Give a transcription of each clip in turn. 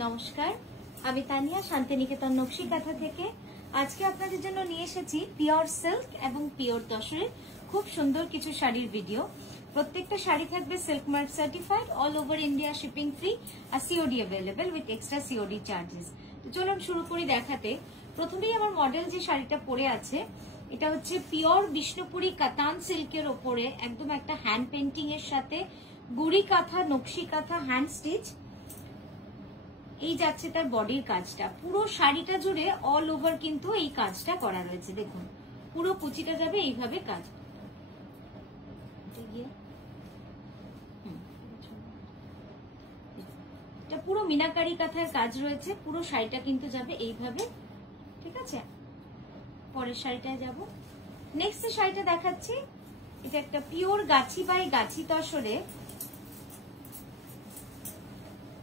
নমস্কার, আমি তানিয়া শান্তিনিকেতন নকশি কাঁথা থেকে। আজকে আপনাদের জন্য নিয়ে এসেছি পিওর সিল্ক এবং পিওর তসরের খুব সুন্দর কিছু শাড়ির ভিডিও। প্রত্যেকটা শাড়ি থাকবে silk mark certified, all over India shipping free আর COD available with extra COD charges. তো চলুন শুরু করি দেখাতে। প্রথমেই আমার মডেল যে শাড়িটা পরে আছে এটা হচ্ছে পিওর বিষ্ণুপুরি কাতান সিল্কের ওপরে একদম একটা হ্যান্ড পেন্টিং এর সাথে গুড়ি কাঁথা, নকশি কাঁথা, হ্যান্ড স্টিচ। এই যাচ্ছে তার বডির কাজটা, পুরো শাড়িটা জুড়ে অল ওভার কিন্তু এই কাজটা করা রয়েছে। দেখুন পুরো কুচিটা যাবে এইভাবে কাজ। এটা পুরো মিনাকারি কাঁথার কাজ রয়েছে, পুরো শাড়িটা কিন্তু যাবে এইভাবে। ঠিক আছে, পরের শাড়িটায় যাব। নেক্সট শাড়িটা দেখাচ্ছি, এটা একটা pure Gachhi by Gachhi তসরে,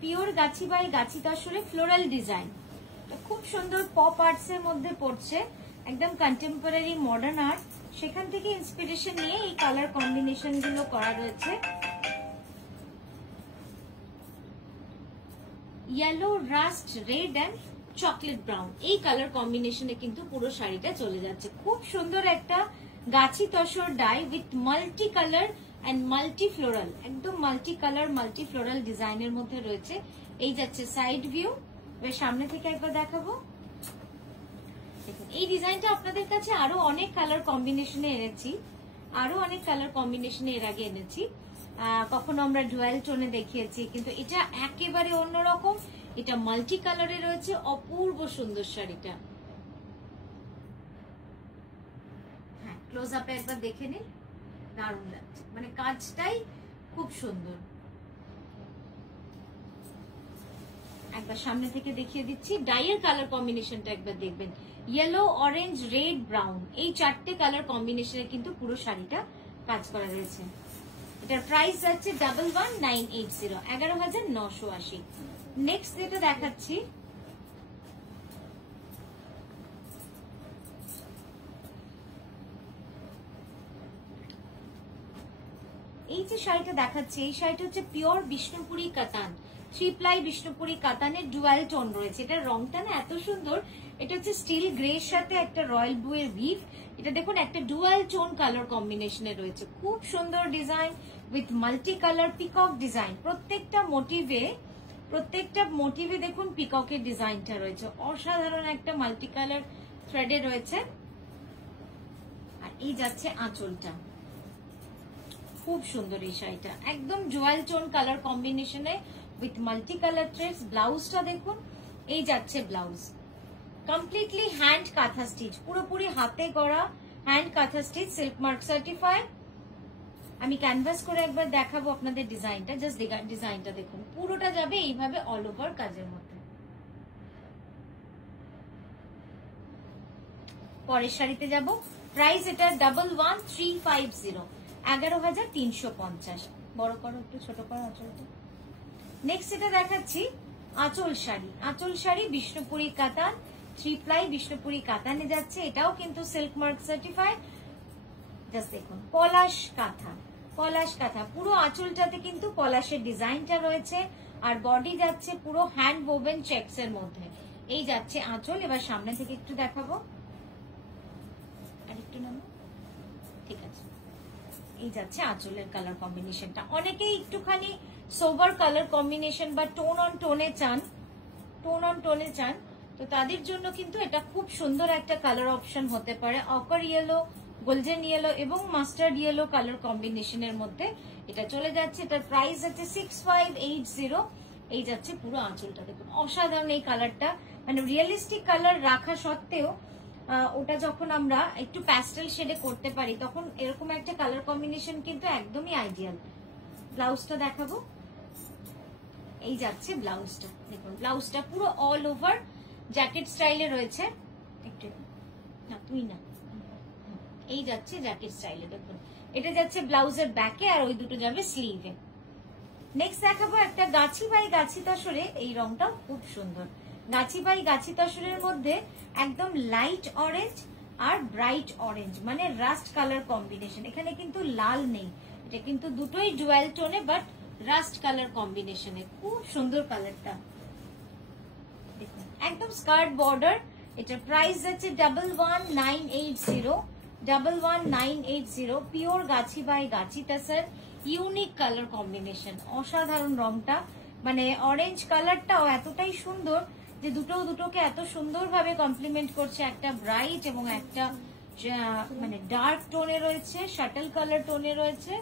pure Gachhi by Gachhi তসরে floral design. খুব সুন্দর পপ আর্টস এর মধ্যে পড়ছে, একদম কন্টেম্পোরারি মডার্ন আর্ট, সেখান থেকে ইন্সপিরেশন নিয়ে এই কালার কম্বিনেশন গুলো করা রয়েছে। Yellow, rust, red and chocolate brown, এই কালার কম্বিনেশনে কিন্তু পুরো শাড়িটা চলে যাচ্ছে। খুব সুন্দর একটা গাছি tussar dye with multi colour and multi floral, একদম মাল্টি কালার মাল্টি ফ্লোরাল ডিজাইনের মধ্যে রয়েছে। এই যাচ্ছে সাইড ভিউ, এবার সামনে থেকে একবার দেখাবো। এই ডিজাইনটা আপনাদের কাছে আরো অনেক কালার কম্বিনেশনে এনেছি, আরো অনেক কালার কম্বিনেশনে এর আগে এনেছি। কখনো আমরা ডুয়াল টোনে দেখিয়েছি, কিন্তু এটা একেবারে অন্যরকম, এটা মাল্টি কালারে রয়েছে। অপূর্ব সুন্দর শাড়িটা, হ্যাঁ ক্লোজ আপে একবার দেখে নিন, দারুণ লাগছে, মানে কাজটাই খুব সুন্দর। একবার সামনে থেকে দেখিয়ে দিচ্ছি, ডাইয়ের কালার কম্বিনেশনটা একবার দেখবেন। ইয়েলো, অরেঞ্জ, রেড, ব্রাউন, এই চারটে কালার কম্বিনেশনে কিন্তু পুরো শাড়িটা কাজ করা রয়েছে। এটার প্রাইস যাচ্ছে 11,980, 11,980। নেক্সট যেটা দেখাচ্ছি, এই যে শাড়িটা দেখাচ্ছে, এই শাড়িটা হচ্ছে পিওর বিষ্ণুপুরি কাতান, 3 প্লাই বিষ্ণুপুরি কাতানের ডুয়াল টোন রয়েছে। এটার রংটা না এত সুন্দর, এটা হচ্ছে স্টিল গ্রে এর সাথে একটা রয়্যাল ব্লু এর ভিভ। এটা দেখুন একটা ডুয়াল টোন কালার কম্বিনেশনে রয়েছে, খুব সুন্দর design with multi colour peacock design. প্রত্যেকটা মোটিভে দেখুন পিককের ডিজাইনটা রয়েছে, অসাধারণ একটা মাল্টি কালার থ্রেডে রয়েছে। আর এই যাচ্ছে আঁচলটা, খুব সুন্দর এই শাড়িটা, একদম জুয়েল টোন কালার কম্বিনেশনে উইথ মাল্টি কালার থ্রেডস। ব্লাউজটা দেখুন, এই যাচ্ছে ব্লাউজ, কমপ্লিটলি হ্যান্ড কাঁথা স্টিচ, পুরোপুরি হাতে গড়া হ্যান্ড কাঁথা স্টিচ, সিল্ক মার্ক সার্টিফাইড। আমি ক্যানভাস করে একবার দেখাবো আপনাদের ডিজাইনটা, জাস্ট ডিজাইনটা দেখুন, পুরোটা যাবে এইভাবে অল ওভার কাজের মধ্যে। পরের শাড়িতে যাব, প্রাইস এটা 11,350, 11,350। বড় করো একটু, ছোট করো আঁচলটা। নেক্সট এটা দেখাচ্ছি আঁচল শাড়ি, আঁচল শাড়ি বিষ্ণুপুরি কাতান, 3 প্লাই বিষ্ণুপুরি কাতানে যাচ্ছে। এটাও কিন্তু সিল্ক মার্ক সার্টিফাইড। জাস্ট দেখুন পলাশ কাঁথা, পলাশ কাঁথা, পুরো আঁচলটাতে কিন্তু পলাশের ডিজাইনটা রয়েছে, আর বডি যাচ্ছে পুরো হ্যান্ড ওভেন চেকস এর মধ্যে। এই যাচ্ছে আঁচল। এবার সামনে থেকে একটু দেখাবো, আর একটু নামো, ঠিক আছে। এই যাচ্ছে আঁচলের কালার কম্বিনেশনটা। অনেকেই একটুখানি সোবার কালার কম্বিনেশন বা টোন অন টোনে চান, তো তাদের জন্য কিন্তু এটা খুব সুন্দর একটা কালার অপশন হতে পারে। অকার ইয়েলো, গোল্ডেন ইয়েলো এবং মাস্টার্ড ইয়েলো কালার কম্বিনেশনের মধ্যে এটা চলে যাচ্ছে। এটার প্রাইস আছে 6580। এই যাচ্ছে পুরো আঁচলটা, দেখুন অসাধারণ এই কালারটা, মানে রিয়েলিস্টিক কালার রাখা সত্ত্বেও ওটা যখন আমরা একটু প্যাস্টেল শেডে করতে পারি তখন এরকম একটা কালার কম্বিনেশন কিন্তু একদমই আইডিয়াল। ব্লাউজটা দেখাবো, এই যাচ্ছে ব্লাউজটা, দেখুন ব্লাউজটা পুরো অল ওভার জ্যাকেট স্টাইলে রয়েছে। একটু না, তুই না, এই যাচ্ছে জ্যাকেট স্টাইলে, দেখুন এটা যাচ্ছে ব্লাউজের ব্যাকে, আর ওই দুটো যাবে স্লিভে। নেক্সট দেখাবো একটা গাছি বাই গাছি তসরে, এই রংটাও খুব সুন্দর। গাছি বাই গাছি তসরের মধ্যে একদম লাইট অরেঞ্জ আর ব্রাইট অরেঞ্জ, মানে রাস্ট কালার কম্বিনেশন। এখানে কিন্তু লাল নেই, এটা কিন্তু দুটোই ডুয়াল টোনে বাট রাস্ট কালার কম্বিনেশনে, খুব সুন্দর কালারটা। Skirt border. এটা প্রাইস যাচ্ছে 11980, 11980। Pure Gachhi by Gachhi tussar, unique colour combination, অসাধারণ রংটা, মানে অরেঞ্জ কালারটাও এতটাই সুন্দর যে দুটোকে এত সুন্দরভাবে কমপ্লিমেন্ট করছে। একটা ব্রাইট এবং একটা মানে ডার্ক টোনে রয়েছে, শাটল কালার টোনে রয়েছে।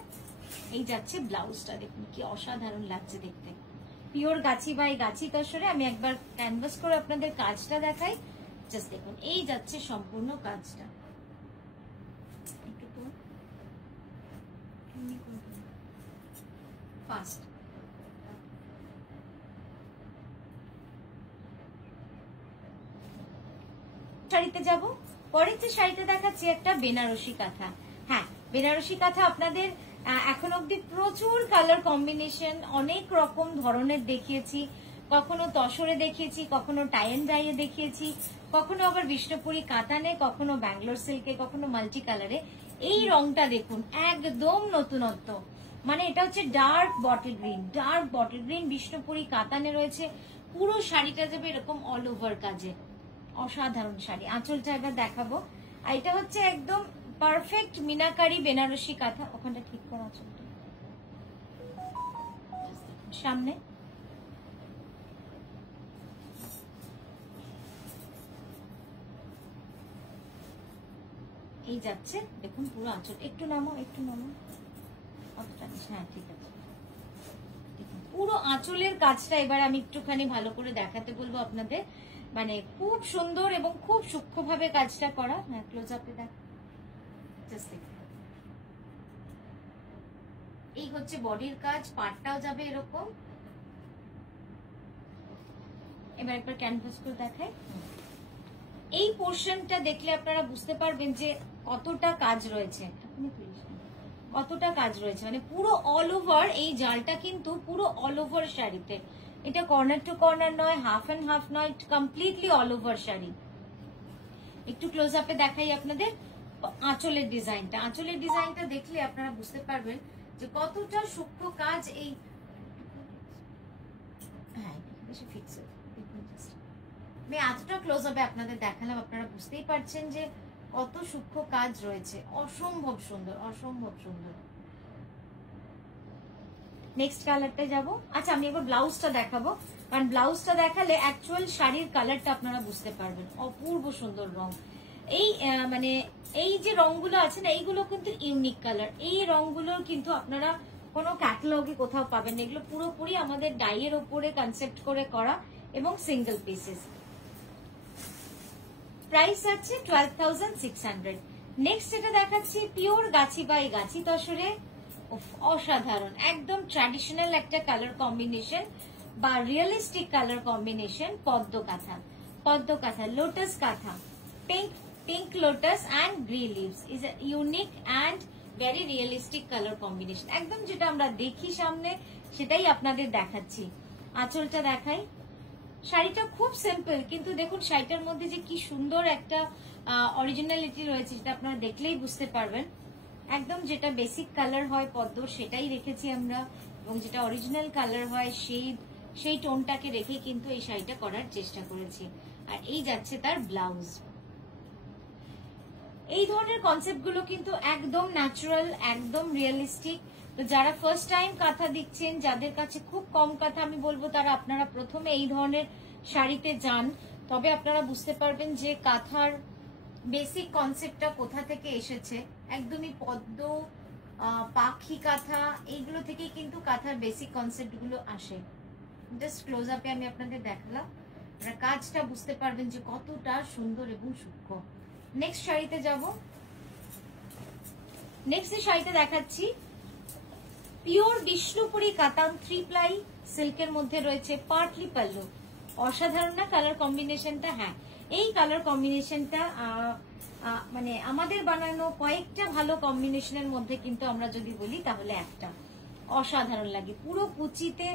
এই যাচ্ছে ব্লাউজটা, দেখুন কি অসাধারণ লাগছে দেখতে। পিওর গাছি বাই গাছি তসরে। আমি একবার ক্যানভাস করে আপনাদের কাজটা দেখাই, জাস্ট দেখুন এই যাচ্ছে সম্পূর্ণ কাজটা। ফাস্ট শাড়িতে যাব। পরের যে শাড়িটা দেখাচ্ছি একটা বেনারসি কাঁথা। হ্যাঁ, বেনারসি কাঁথা আপনাদের এখন অব্দি প্রচুর কালার কম্বিনেশন অনেক রকম ধরনের দেখিয়েছি। কখনো তসরে দেখিয়েছি, কখনো টাই এন্ড ডাইয়ে দেখিয়েছি, কখনো আবার বিষ্ণুপুরি কাতানে, কখনো ব্যাঙ্গালোর সিল্কে, কখনো মাল্টি কালারে। এই রংটা দেখুন একদম নতুনত্ব, মানে এটা হচ্ছে dark bottle green, dark bottle green বিষ্ণুপুরি কাতানে রয়েছে। পুরো শাড়িটা যাবে এরকম অল ওভার কাজে, অসাধারণ শাড়ি। আঁচলটা এবার দেখাবো। আর এটা হচ্ছে একদম পারফেক্ট মিনাকারি বেনারসি কাঁথা। ওখানটা ঠিক করা আঁচলটা সামনে। এই যাচ্ছে দেখুন পুরো আঁচল। একটু নামো, একটু নামো, হ্যাঁ ঠিক আছে। পুরো আঁচলের কাজটা এবার আমি একটুখানি ভালো করে দেখাতে বলবো আপনাদের, মানে খুব সুন্দর এবং খুব সূক্ষ্মভাবে কাজটা করা। হ্যাঁ ক্লোজ আপে দেখ, এই হচ্ছে বডির কাজ, পাটটাও যাবে এরকম। এবার একবার ক্যানভাস করে দেখাই। এই পোর্শনটা দেখলে আপনারা বুঝতে পারবেন যে কতটা কাজ রয়েছে, কতটা কাজ রয়েছে, মানে পুরো অল ওভার। এই জালটা কিন্তু পুরো অল ওভার শাড়িতে, এটা কর্নার টু কর্নার নয়, হাফ এন্ড হাফ নয়, কমপ্লিটলি অল ওভার শাড়ি। একটু ক্লোজ আপে দেখাই আপনাদের আঁচলের ডিজাইনটা। আঁচলের ডিজাইনটা দেখলে আপনারা বুঝতে পারবেন যে কতটা সূক্ষ্ম কাজ। এই হ্যাঁ বেশি ফিক্স, আমি এতটা ক্লোজ আপে আপনাদের দেখালাম, আপনারা বুঝতেই পারছেন যে কত সূক্ষ্ম কাজ রয়েছে। অসম্ভব সুন্দর, অসম্ভব সুন্দর। নেক্সট কালারটা যাব। আচ্ছা আমি এবার ব্লাউজটা দেখাবো, কারণ ব্লাউজটা দেখালে অ্যাকচুয়াল শাড়ির কালারটা আপনারা বুঝতে পারবেন। অপূর্ব সুন্দর রং। এই মানে এই যে রংগুলো আছে না, এইগুলো কিন্তু ইউনিক কালার। এই রংগুলোর কিন্তু আপনারা কোনো ক্যাটালগে কোথাও পাবেন না। এগুলো পুরোপুরি আমাদের ডাইয়ের ওপরে কনসেপ্ট করে করা এবং সিঙ্গেল পিসেস। প্রাইস আছে 12,600। নেক্সট যেটা দেখাচ্ছি পিওর গাছি বাই গাছি তসরে। অসাধারণ, একদম ট্র্যাডিশনাল একটা কালার কম্বিনেশন বা রিয়েলিস্টিক কালার কম্বিনেশন। পদ্ম কাঁথা, পদ্ম kantha, lotus kantha, pink lotus and green leaves is a unique and very realistic colour combination. একদম যেটা আমরা দেখি সামনে সেটাই আপনাদের দেখাচ্ছি। আঁচলটা দেখাই। শাড়িটা খুব সিম্পল, কিন্তু দেখুন শাড়িটার মধ্যে যে কি সুন্দর একটা অরিজিনালিটি রয়েছে, সেটা আপনারা দেখলেই বুঝতে পারবেন। একদম যেটা বেসিক কালার হয় পদ্ম সেটাই রেখেছি আমরা, এবং যেটা অরিজিনাল কালার হয় সেই টোনটাকে রেখে কিন্তু এই শাড়িটা করার চেষ্টা করেছি। আর এই যাচ্ছে তার ব্লাউজ। এই ধরনের কনসেপ্ট গুলো কিন্তু একদম ন্যাচারাল, একদম রিয়েলিস্টিক। তো যারা ফার্স্ট টাইম কাঁথা দিচ্ছেন, যাদের কাছে খুব কম কাঁথা, আমি বলবো তারা আপনারা প্রথমে এই ধরনের শাড়িতে যান, তবে আপনারা বুঝতে পারবেন যে কাঁথার বেসিক কনসেপ্টটা কোথা থেকে এসেছে। একদমই পদ্ম, পাখি কাঁথা, এইগুলো থেকে কিন্তু কাঁথার বেসিক কনসেপ্ট গুলো আসে। জাস্ট ক্লোজ আপে আমি আপনাদের দেখালাম, আপনারা কাজটা বুঝতে পারবেন যে কতটা সুন্দর এবং সূক্ষ্ম। নেক্সট শাড়িতে যাব। নেক্সট যে শাড়িতে দেখাচ্ছি পিওর বিষ্ণুপুরি কাতান 3 প্লাই সিল্কের মধ্যে রয়েছে, পার্টলি পাল্লু। অসাধারণ না কালার কম্বিনেশনটা? হ্যাঁ, এই কালার কম্বিনেশনটা মানে আমাদের বানানো কয়েকটা ভালো কম্বিনেশনের মধ্যে কিন্তু আমরা যদি বলি তাহলে একটা অসাধারণ লাগে। পুরো কুচিতে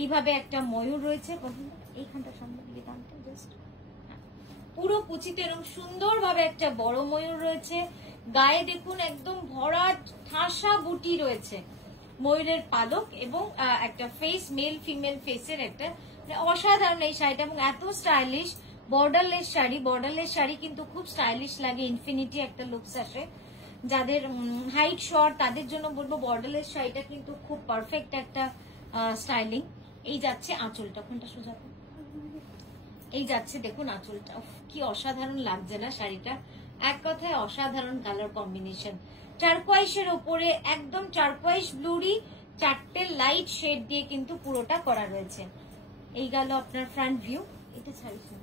এইভাবে একটা ময়ূর রয়েছে, এইখানটা সামনে দিকে টানতে, জাস্ট পুরো কুচিতে এরকম সুন্দরভাবে একটা বড় ময়ূর রয়েছে। গায়ে দেখুন একদম ভরা ঠাসা বুটি রয়েছে, ময়ূরের পালক এবং একটা ফেস, মেল ফিমেল ফেসের একটা অসাধারণ এই শাড়িটা, এবং এত stylish, borderless sari, borderless sari কিন্তু খুব স্টাইলিশ লাগে, ইনফিনিটি একটা লুকস আসে। যাদের হাইট শর্ট তাদের জন্য বলবো বর্ডারলেস শাড়িটা কিন্তু খুব পারফেক্ট একটা স্টাইলিং। এই যাচ্ছে আঁচলটা, কোনটা সোজা, এই যাচ্ছে দেখুন আঁচলটা, কি অসাধারণ লাগছে না শাড়িটা, এক কথায় অসাধারণ কালার কম্বিনেশন। টারকোয়াইশের ওপরে একদম টারকোয়াইশ ব্লুরি 4টে লাইট শেড দিয়ে কিন্তু পুরোটা করা রয়েছে। এই গেল আপনার ফ্রন্ট ভিউ, এটা ছাড়িস না,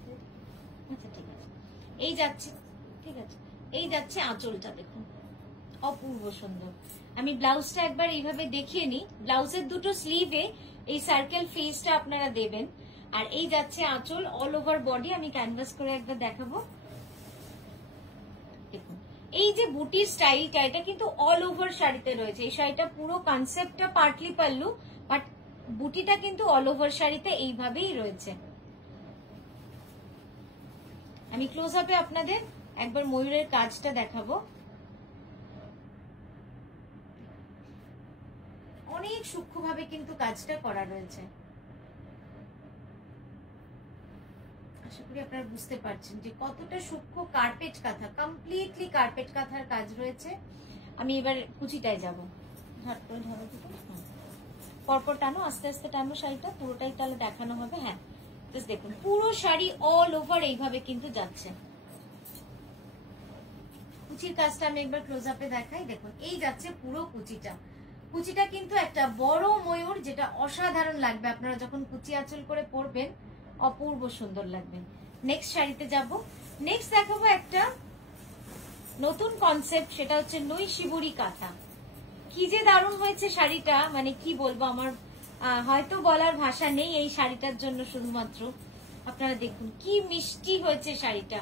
আচ্ছা ঠিক আছে। এই যাচ্ছে, ঠিক আছে, এই যাচ্ছে আঁচলটা দেখুন, অপূর্ব সুন্দর। আমি ব্লাউজটা একবার এইভাবে দেখিয়ে নিই। ব্লাউজের দুটো স্লিভে এই সার্কেল ফেসটা আপনারা দেবেন। আর এই যাচ্ছে আঁচল, অল ওভার বডি। আমি ক্যানভাস করে একবার দেখাবো, দেখুন এই যে বুটির স্টাইলটা, এটা কিন্তু অল ওভার শাড়িতে রয়েছে। এই শাড়িটা পুরো কনসেপ্টটা পার্টলি পাল্লু, বাট বুটিটা কিন্তু অল ওভার শাড়িতে এইভাবেই রয়েছে। আমি ক্লোজ আপে আপনাদের একবার ময়ূরের কাজটা দেখাবো। অনেক সূক্ষ্মভাবে কিন্তু কাজটা করা রয়েছে, আশা করি আপনারা বুঝতে পারছেন যে কতটা সূক্ষ্ম কার্পেট কাঁথা, কমপ্লিটলি কার্পেট কাঁথার কাজ রয়েছে। আমি এবার কুচিটায় যাব, পরপর টানো, আস্তে আস্তে টানো শাড়িটা, পুরোটাই তাহলে দেখানো হবে। হ্যাঁ জাস্ট দেখুন পুরো শাড়ি অল ওভার এইভাবে কিন্তু যাচ্ছে। কুচির কাজটা আমি একবার ক্লোজ আপে দেখাই, দেখুন এই যাচ্ছে পুরো কুচিটা। কুচিটা কিন্তু একটা বড় ময়ূর, যেটা অসাধারণ লাগবে আপনারা যখন কুচি আঁচল করে পরবেন, অপূর্ব সুন্দর লাগবে। নেক্সট শাড়িতে যাব। নেক্সট দেখাবো একটা নতুন কনসেপ্ট, সেটা হচ্ছে নই শিবুরি কাঁথা। কি যে দারুণ হয়েছে শাড়িটা, মানে কি বলবো, আমার হয়তো বলার ভাষা নেই এই শাড়িটার জন্য। শুধুমাত্র আপনারা দেখুন কি মিষ্টি হয়েছে শাড়িটা।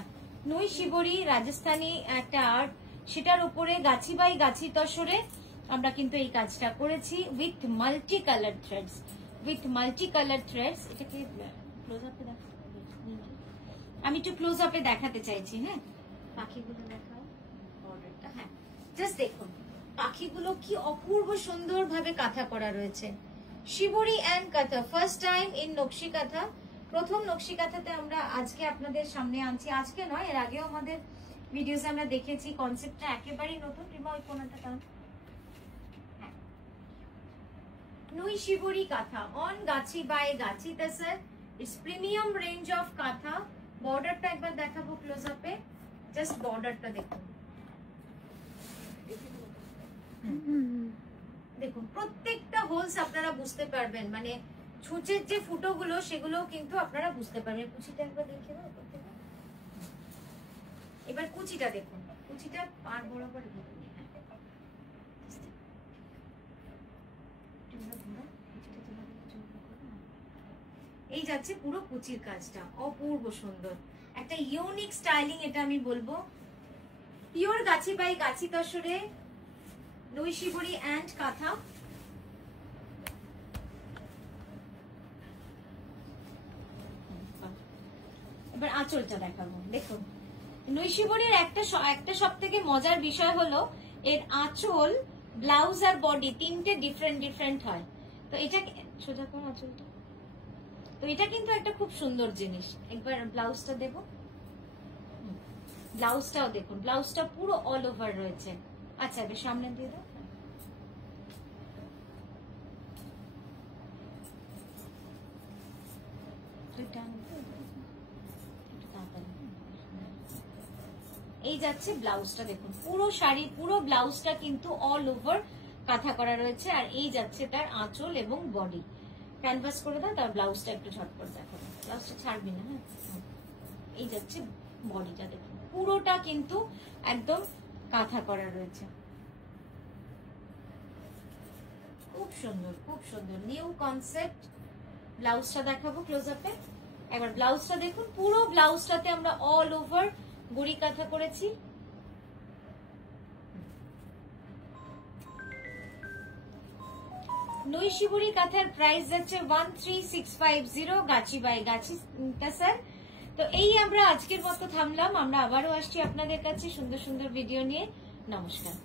নই শিবুরি রাজস্থানী একটা আর্ট, সেটার উপরে গাছি বাই গাছি তসরে আমরা কিন্তু এই কাজটা করেছি with multi colour threads, with multi colour threads. এটাকে ক্লোজ আপে দেখাতে, আমি একটু ক্লোজ আপে দেখাতে চাইছি। হ্যাঁ পাখিগুলো দেখাও, বর্ডারটা, হ্যাঁ জাস্ট দেখুন পাখিগুলো কি অপূর্ব সুন্দর ভাবে কাঁথা করা রয়েছে। শিবুরি এন্ড কাঁথা, ফার্স্ট টাইম ইন নকশি কাঁথা। প্রথম নকশি কাঁথাতে আমরা আজকে আপনাদের সামনে আনছি, আজকে নয় এর আগেও আমাদের ভিডিওতে আমরা দেখেছি। কনসেপ্টটা একেবারেই নতুন। রিমা ওই কোনাটা টান, নই শিবুরি কাঁথা on Gachhi by Gachhi তাসার। It's premium range of কাঁথা। বর্ডারটা একবার দেখাবো ক্লোজ আপে, জাস্ট বর্ডারটা দেখুন, দেখুন প্রত্যেকটা হোলস আপনারা বুঝতে পারবেন, মানে ছুঁচের যে ফুটোগুলো সেগুলো কিন্তু আপনারা বুঝতে পারবেন। কুচিটা একবার দেখে দাও, এবার কুচিটা দেখুন, কুচিটা পার বরাবর এই যাচ্ছে পুরো কুচির কাজটা, অপূর্ব সুন্দর একটা ইউনিক স্টাইলিং। এটা আমি বলবো পিওর গাছি বাই গাছি তসরে নই শিবুরি এন্ড কাঁথা। এবার আঁচলটা দেখাবো, দেখুন নই শিবুরির একটা সব থেকে মজার বিষয় হলো এর আঁচল, ব্লাউজ আর বডি তিনটে ডিফারেন্ট হয়। তো এটা সোজা করো আঁচলটা, তো এটা কিন্তু একটা খুব সুন্দর জিনিস। একবার ব্লাউজটা দেব, ব্লাউজটাও দেখুন, ব্লাউজটা পুরো অল ওভার রয়েছে। আচ্ছা এবার সামনে দিয়ে দাও, এই যাচ্ছে ব্লাউজটা দেখুন, পুরো শাড়ি পুরো ব্লাউজটা কিন্তু অল ওভার কাঁথা করা রয়েছে। আর এই যাচ্ছে তার আঁচল এবং বডি। ক্যানভাস করে দাও, তার ব্লাউজটা একটু ঝটপট দেখো, ব্লাউজটা ছাড়বি না। হ্যাঁ এই যাচ্ছে বডিটা দেখুন, পুরোটা কিন্তু একদম কাঁথা করা রয়েছে। খুব সুন্দর, খুব সুন্দর নিউ কনসেপ্ট। ব্লাউজটা দেখাবো ক্লোজ আপে, এবার ব্লাউজটা দেখুন, পুরো ব্লাউজটাতে আমরা অল ওভার গুড়ি কাঁথা করেছি। নই শিবুরি কাঁথার প্রাইস যাচ্ছে 13650 গাছি বাই গাছি স্যার। তো এই আমরা আজকের মতো থামলাম, আমরা আবারও আসছি আপনাদের কাছে সুন্দর সুন্দর ভিডিও নিয়ে। নমস্কার।